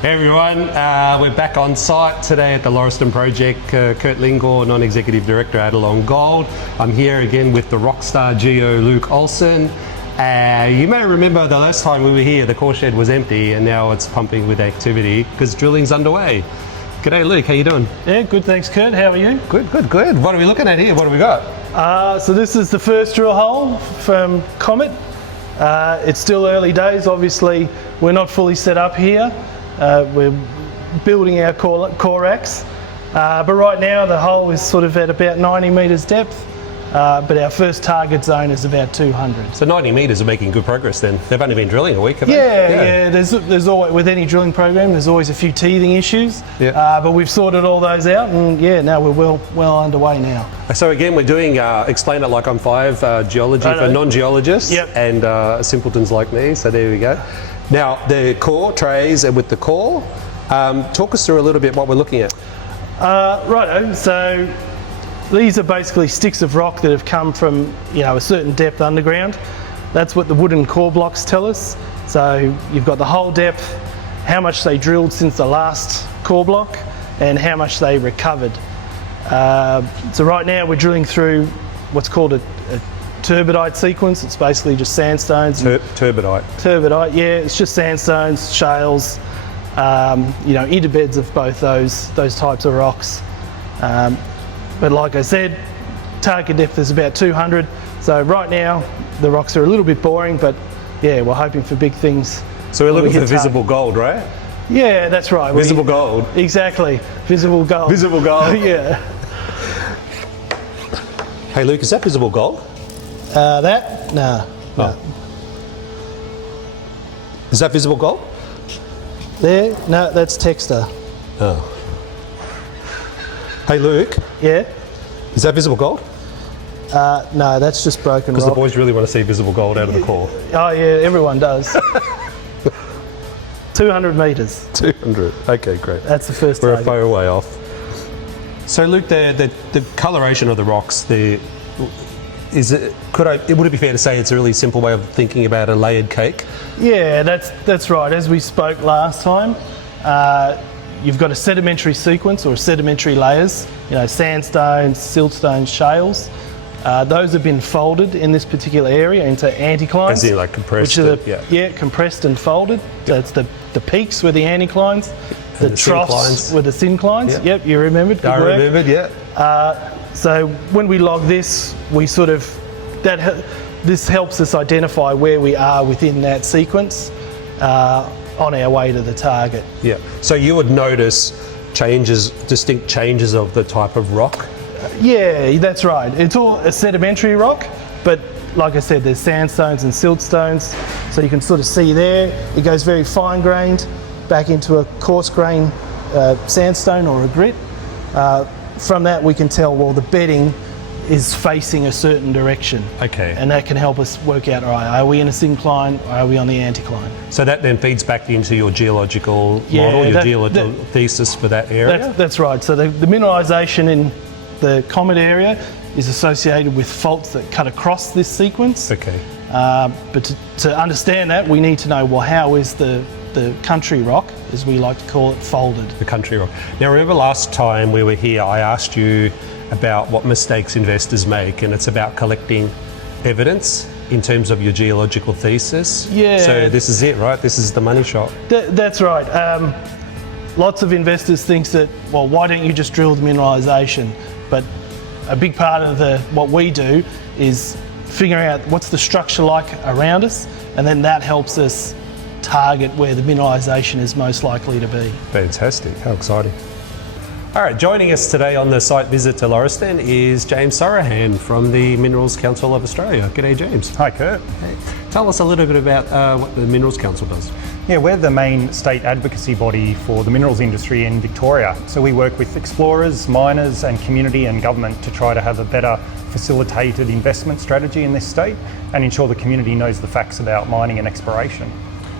Hey everyone, we're back on site today at the Lauriston Project. Kurt Lingohr, Non-Executive Director, Adelong Gold. I'm here again with the rockstar geo Luke Olson. You may remember the last time we were here, the core shed was empty and now it's pumping with activity because drilling's underway. G'day Luke, how you doing? Yeah, good, thanks Kurt. How are you? Good, good, good. What are we looking at here? What do we got? So this is the first drill hole from Comet. It's still early days, obviously we're not fully set up here. We're building our core racks, but right now the hole is sort of at about 90 metres depth, but our first target zone is about 200. So 90 metres are making good progress then. They've only been drilling a week, have they? Yeah, there's always, with any drilling program, there's always a few teething issues, but we've sorted all those out and yeah, now we're well underway now. So again, we're doing Explain It Like I'm Five, geology for non-geologists and simpletons like me, so there we go. Now, the core trays and with the core, talk us through a little bit what we're looking at. Righto, so these are basically sticks of rock that have come from a certain depth underground. That's what the wooden core blocks tell us. So you've got the hole depth, how much they drilled since the last core block, and how much they recovered. So right now we're drilling through what's called a turbidite sequence. It's basically just sandstones. Turbidite? Turbidite, yeah. It's just sandstones, shales, interbeds of both those types of rocks. But like I said, target depth is about 200. So right now, the rocks are a little bit boring, but yeah, we're hoping for big things. So we're looking for visible gold, right? Yeah, that's right. Visible gold. Exactly, visible gold. Visible gold. Yeah. Hey Luke, is that visible gold? That? No. Is that visible gold? There? No, that's texture. Oh. Hey Luke. Yeah? Is that visible gold? No, that's just broken rock. Because the boys really want to see visible gold out of the core. Oh yeah, everyone does. 200 metres. 200, okay, great. That's the first We're target. a far way off. So Luke, the coloration of the rocks, would it be fair to say it's a really simple way of thinking about a layered cake? Yeah, that's right. As we spoke last time, you've got a sedimentary sequence or sedimentary layers, sandstones, siltstones, shales. Those have been folded in this particular area into anticlines. As in like compressed? Compressed and folded. That's the peaks were the anticlines, the troughs were the synclines. Yep, you remembered. I remembered, yeah. So when we log this, this helps us identify where we are within that sequence on our way to the target. Yeah. So you would notice distinct changes of the type of rock? Yeah, that's right. It's all a sedimentary rock, but like I said, there's sandstones and siltstones. So you can sort of see there, it goes very fine grained back into a coarse grain sandstone or a grit. From that we can tell, well, the bedding is facing a certain direction. Okay. And that can help us work out, all right, are we in a syncline or are we on the anticline? So that then feeds back into your geological model, your geological thesis for that area? That's right. So the mineralisation in the Comet area is associated with faults that cut across this sequence. Okay. But to understand that, we need to know, well, how is the country rock, as we like to call it, folded? The country rock. Now remember last time we were here, I asked you about what mistakes investors make, and it's about collecting evidence in terms of your geological thesis. Yeah. So this is it, right? This is the money shot. That's right. Lots of investors think that, well, why don't you just drill the mineralisation? But a big part of what we do is figuring out what's the structure like around us, and then that helps us target where the mineralisation is most likely to be. Fantastic, how exciting. All right, joining us today on the site visit to Lauriston is James Sorahan from the Minerals Council of Australia. G'day James. Hi Kurt. Hey. Tell us a little bit about what the Minerals Council does. Yeah, we're the main state advocacy body for the minerals industry in Victoria. So we work with explorers, miners and community and government to try to have a better facilitated investment strategy in this state and ensure the community knows the facts about mining and exploration.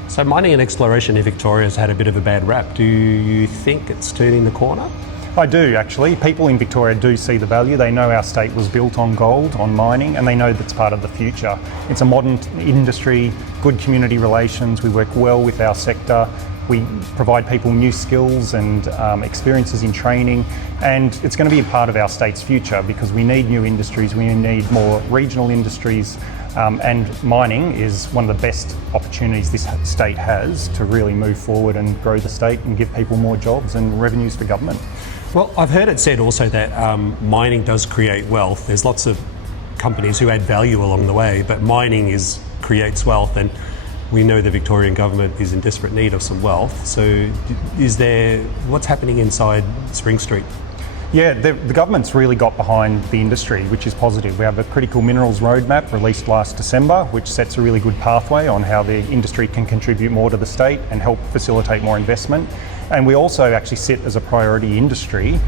So mining and exploration in Victoria has had a bit of a bad rap. Do you think it's turning the corner? I do, actually. People in Victoria do see the value. They know our state was built on gold, on mining, and they know that's part of the future. It's a modern industry, good community relations. We work well with our sector. We provide people new skills and experiences in training, and it's going to be a part of our state's future because we need new industries, we need more regional industries, and mining is one of the best opportunities this state has to really move forward and grow the state and give people more jobs and revenues for government. Well, I've heard it said also that mining does create wealth. There's lots of companies who add value along the way, but mining creates wealth, and we know the Victorian government is in desperate need of some wealth. So what's happening inside Spring Street? Yeah, the government's really got behind the industry, which is positive. We have a critical minerals roadmap released last December, which sets a really good pathway on how the industry can contribute more to the state and help facilitate more investment. And we also actually sit as a priority industry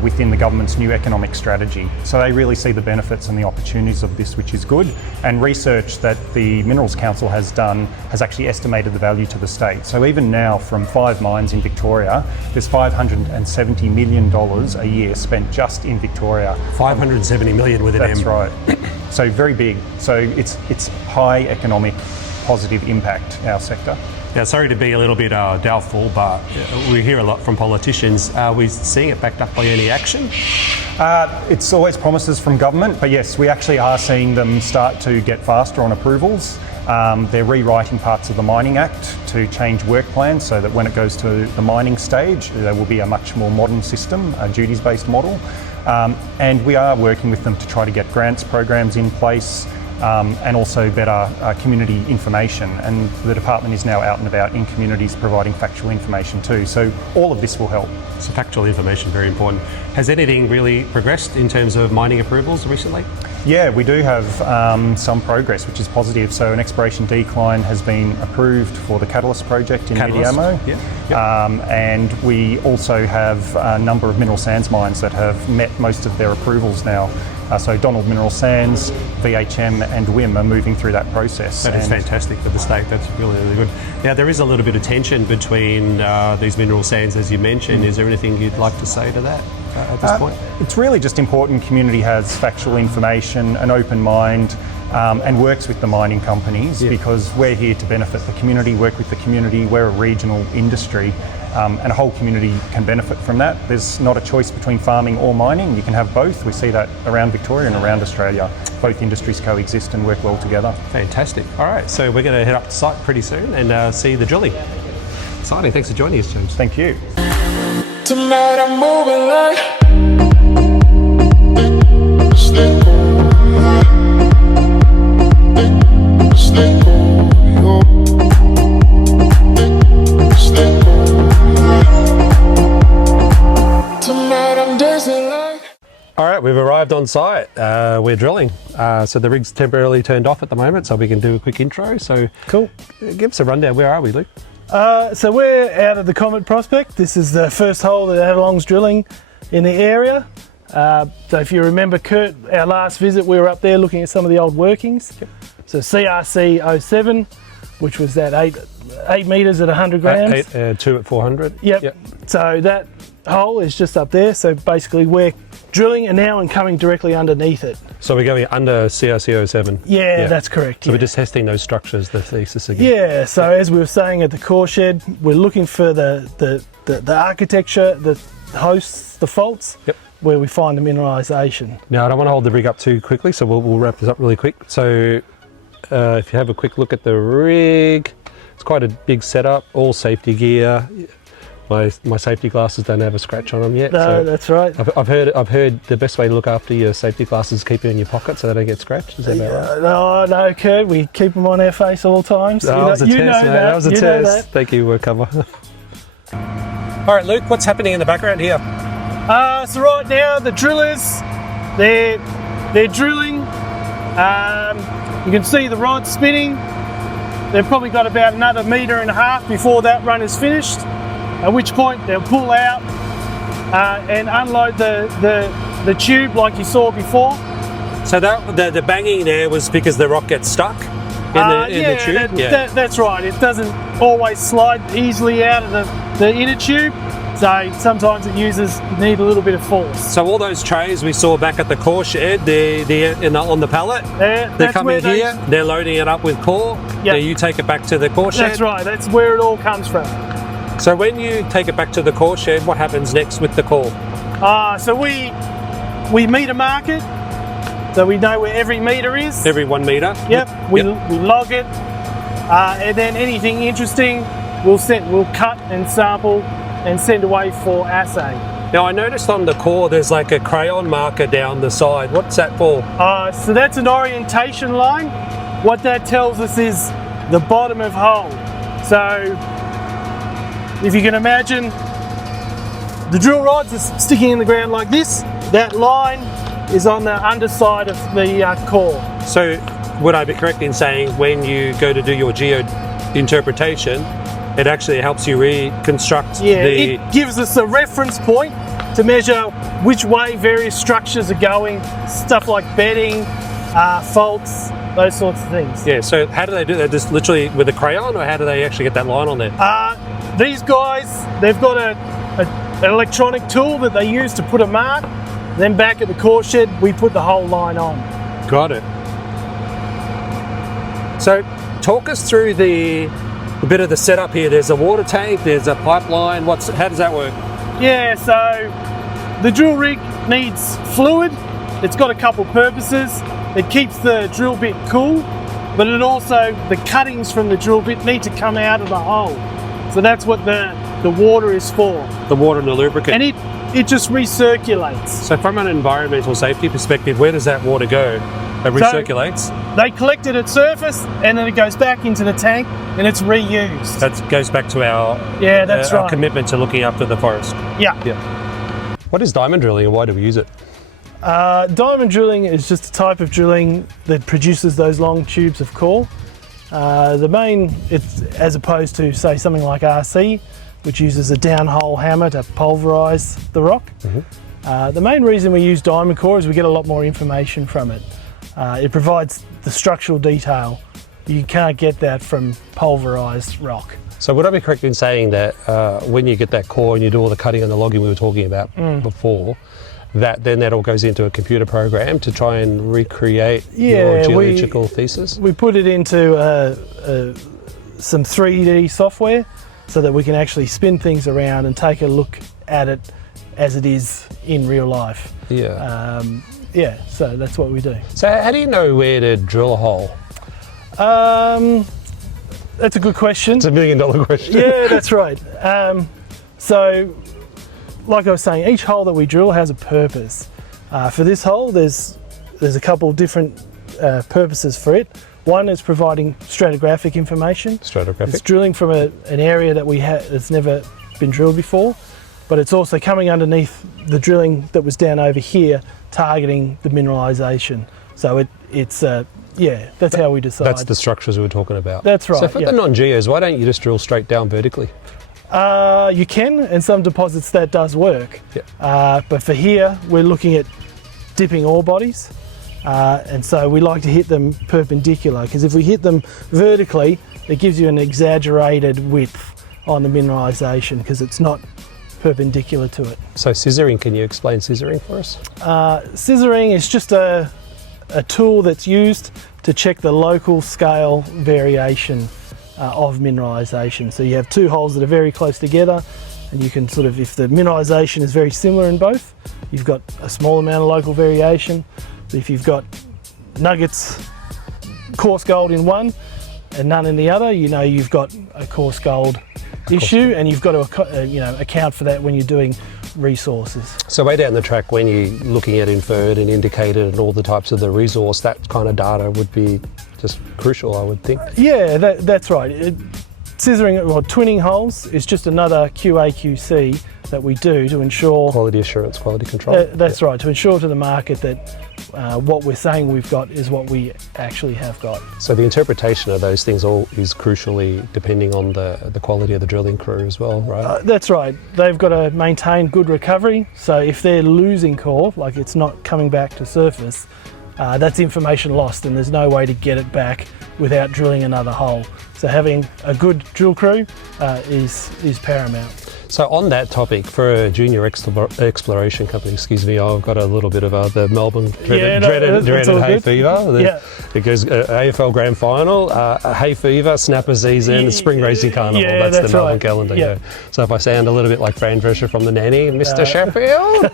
within the government's new economic strategy. So they really see the benefits and the opportunities of this, which is good. And research that the Minerals Council has done has actually estimated the value to the state. So even now, from 5 mines in Victoria, there's $570 million a year spent just in Victoria. 570 million with an That's M. right. So very big. So it's high economic positive impact, our sector. Now, sorry to be a little bit doubtful, but we hear a lot from politicians. Are we seeing it backed up by any action? It's always promises from government, but yes, we actually are seeing them start to get faster on approvals. They're rewriting parts of the Mining Act to change work plans so that when it goes to the mining stage, there will be a much more modern system, a duties-based model. And we are working with them to try to get grants programs in place, and also better community information. And the department is now out and about in communities providing factual information too. So all of this will help. So factual information, very important. Has anything really progressed in terms of mining approvals recently? Yeah, we do have some progress, which is positive. So an exploration decline has been approved for the Catalyst project in Midiamo. And we also have a number of mineral sands mines that have met most of their approvals now. So Donald Mineral Sands, VHM and WIM are moving through that process. That is fantastic for the state. That's really, really good. Now, there is a little bit of tension between these mineral sands, as you mentioned. Is there anything you'd like to say to that at this point? It's really just important community has factual information, an open mind, and works with the mining companies because we're here to benefit the community, work with the community. We're a regional industry. And a whole community can benefit from that. There's not a choice between farming or mining. You can have both. We see that around Victoria and around Australia. Both industries coexist and work well together. Fantastic. All right, so we're going to head up to site pretty soon and see the drilling. Exciting. Thanks for joining us, James. Thank you. Tonight I'm moving All right, we've arrived on site. We're drilling. So the rig's temporarily turned off at the moment, so we can do a quick intro. So Cool. Give us a rundown. Where are we, Luke? So we're out of the Comet prospect. This is the first hole that Adelong's drilling in the area. So if you remember, Kurt, our last visit, we were up there looking at some of the old workings. Yep. So CRC 07, which was that 8 metres at 100 grams. 2 at 400. Yep. So that hole is just up there. So basically we're drilling and now and coming directly underneath it. So we're going under CRC 07. Yeah, that's correct. So we're just testing those structures, the thesis again. Yeah, so as we were saying at the core shed, we're looking for the architecture that hosts the faults where we find the mineralisation. Now, I don't want to hold the rig up too quickly, so we'll wrap this up really quick. So if you have a quick look at the rig, it's quite a big setup, all safety gear. My safety glasses don't have a scratch on them yet. No, so that's right. I've heard the best way to look after your safety glasses is keep them in your pocket so they don't get scratched. Is that about right? No, Kurt, we keep them on our face all times. That was a test. That was a test. Thank you, WordCover. All right, Luke, what's happening in the background here? So right now the drillers, they're drilling. You can see the rod spinning. They've probably got about another 1.5 meters before that run is finished. At which point they'll pull out and unload the tube like you saw before. So that the banging there was because the rock gets stuck in the tube? That's right. It doesn't always slide easily out of the inner tube. So sometimes it need a little bit of force. So all those trays we saw back at the core shed, on the pallet, they're coming here, they're loading it up with core, you take it back to the core shed? That's right, that's where it all comes from. So when you take it back to the core shed, what happens next with the core? So we meter mark it, so we know where every meter is. Every 1 metre? Yep, we log it, and then anything interesting we'll cut and sample and send away for assay. Now I noticed on the core there's like a crayon marker down the side. What's that for? So that's an orientation line. What that tells us is the bottom of hole. So if you can imagine, the drill rods are sticking in the ground like this. That line is on the underside of the core. So would I be correct in saying when you go to do your geo interpretation, it actually helps you reconstruct it gives us a reference point to measure which way various structures are going, stuff like bedding, faults, those sorts of things. Yeah, so how do they do that? Just literally with a crayon, or how do they actually get that line on there? These guys, they've got an electronic tool that they use to put a mark. Then back at the core shed, we put the whole line on. Got it. So talk us through a bit of the setup here. There's a water tank, there's a pipeline. How does that work? Yeah, so the drill rig needs fluid. It's got a couple purposes. It keeps the drill bit cool, but it also, the cuttings from the drill bit need to come out of the hole. So that's what the water is for. The water and the lubricant. And it just recirculates. So from an environmental safety perspective, where does that water go? It recirculates? They collect it at surface and then it goes back into the tank and it's reused. That goes back to our, our commitment to looking after the forest. Yeah. What is diamond drilling and why do we use it? Diamond drilling is just a type of drilling that produces those long tubes of core. It's as opposed to say something like RC, which uses a downhole hammer to pulverise the rock. The main reason we use diamond core is we get a lot more information from it. It provides the structural detail. You can't get that from pulverised rock. So would I be correct in saying that when you get that core and you do all the cutting and the logging we were talking about before, that all goes into a computer program to try and recreate your geological thesis? We put it into some 3D software so that we can actually spin things around and take a look at it as it is in real life. So that's what we do. So how do you know where to drill a hole? That's a good question. It's $1 million question. Yeah, that's right. So like I was saying, each hole that we drill has a purpose. For this hole, there's a couple of different purposes for it. One is providing stratigraphic information. It's drilling from an area that that's never been drilled before, but it's also coming underneath the drilling that was down over here, targeting the mineralisation. So that's how we decide. That's the structures we were talking about. That's right. So for the non-geos, why don't you just drill straight down vertically? You can, and some deposits that does work. But for here, we're looking at dipping ore bodies, and so we like to hit them perpendicular, because if we hit them vertically, it gives you an exaggerated width on the mineralisation because it's not perpendicular to it. So scissoring, can you explain scissoring for us? Scissoring is just a tool that's used to check the local scale variation of mineralisation. So you have two holes that are very close together, and you can if the mineralisation is very similar in both, you've got a small amount of local variation. But if you've got nuggets, coarse gold in one and none in the other, you've got a coarse gold issue, and you've got to account for that when you're doing resources. So way down the track, when you're looking at inferred and indicated and all the types of the resource, that kind of data would be just crucial, I would think. Yeah, that's right. Scissoring or twinning holes is just another QA/QC that we do to ensure quality assurance, quality control. That's right, to ensure to the market that what we're saying we've got is what we actually have got. So the interpretation of those things all is crucially depending on the quality of the drilling crew as well, right? That's right. They've got to maintain good recovery. So if they're losing core, like it's not coming back to surface, that's information lost, and there's no way to get it back without drilling another hole. So having a good drill crew is paramount. So on that topic, for a junior exploration company, excuse me, I've got a little bit of the Melbourne dreaded hay fever. It goes AFL Grand Final, hay fever, snapper season, spring racing carnival. That's the Melbourne calendar. Yeah. So if I sound a little bit like Fran Drescher from The Nanny, Mr. Sheffield,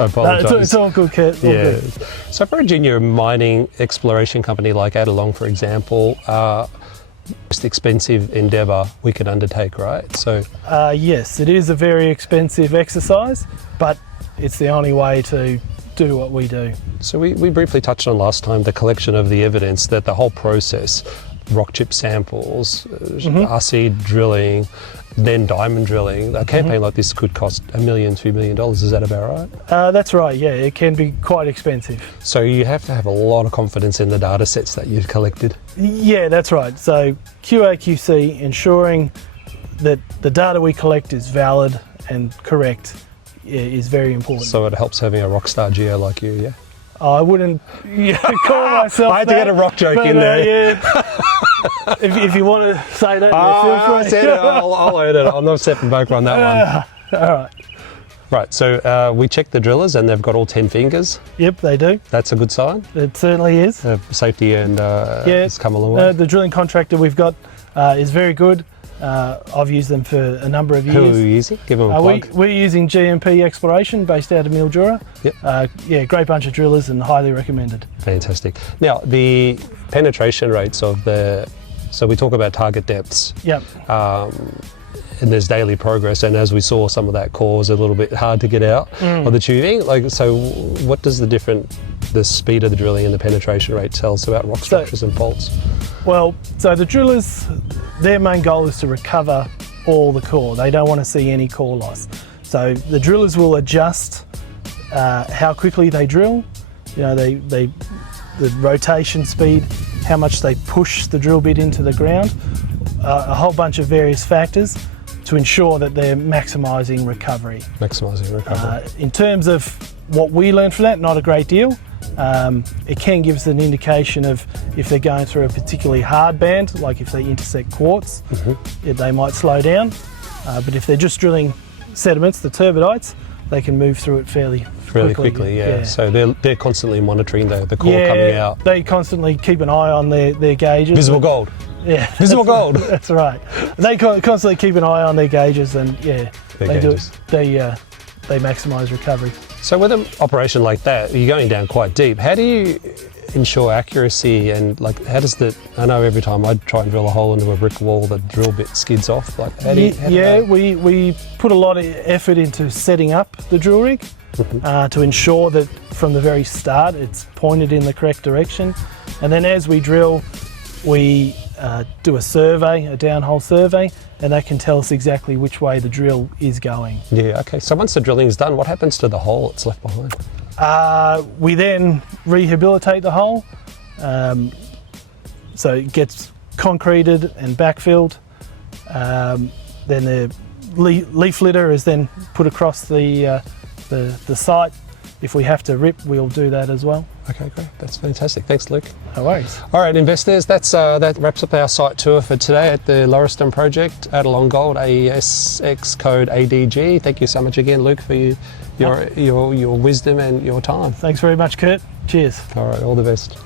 I apologise. It's all good, Kurt. All good. So for a junior mining exploration company like Adelong, for example, most expensive endeavour we could undertake, right? So yes, it is a very expensive exercise, but it's the only way to do what we do. So we briefly touched on last time the collection of the evidence that the whole process, rock chip samples, assay drilling, then diamond drilling, a campaign like this could cost $1 million, $2 million. Is that about right? That's right, yeah, it can be quite expensive. So you have to have a lot of confidence in the data sets that you've collected. Yeah, that's right. So QA/QC, ensuring that the data we collect is valid and correct, is very important. So it helps having a rock star geo like you, yeah? I wouldn't call myself I had to get a rock joke in there. If you want to say that, feel free. I said it. I'll own it. I'm not stepping back on that one. All right. Right, so we checked the drillers and they've got all 10 fingers. Yep, they do. That's a good sign. It certainly is. Safety and has come a long way. The drilling contractor we've got is very good. I've used them for a number of years. Who are you using? Give them a plug. We're using GMP Exploration based out of Mildura. Yep. Great bunch of drillers and highly recommended. Fantastic. Now, the penetration rates of so we talk about target depths. Yep. And there's daily progress, and as we saw, some of that core was a little bit hard to get out of the tubing. So what does the speed of the drilling and the penetration rate tell us about rock structures and faults? Well, so the drillers, their main goal is to recover all the core. They don't want to see any core loss. So the drillers will adjust how quickly they drill. The rotation speed, how much they push the drill bit into the ground, a whole bunch of various factors to ensure that they're maximising recovery. In terms of what we learned from that, not a great deal. It can give us an indication of if they're going through a particularly hard band, like if they intersect quartz, they might slow down. But if they're just drilling sediments, the turbidites, they can move through it fairly quickly. Yeah. So they're constantly monitoring the core coming out. They constantly keep an eye on their gauges. Visible gold. Yeah, visible gold. That's right. They constantly keep an eye on their gauges, and they maximise recovery. So with an operation like that, you're going down quite deep. How do you ensure accuracy and how does I know every time I try and drill a hole into a brick wall, the drill bit skids off. We put a lot of effort into setting up the drill rig to ensure that from the very start it's pointed in the correct direction, and then as we drill, we do a survey, a downhole survey, and that can tell us exactly which way the drill is going. Yeah, okay. So once the drilling is done, what happens to the hole that's left behind? We then rehabilitate the hole. So it gets concreted and backfilled. Then the leaf litter is then put across the site. If we have to rip, we'll do that as well. Okay, great. That's fantastic. Thanks, Luke. No worries. All right, investors, that wraps up our site tour for today at the Lauriston Project, Adelong Gold, ASX code ADG. Thank you so much again, Luke, for your wisdom and your time. Thanks very much, Kurt. Cheers. All right, all the best.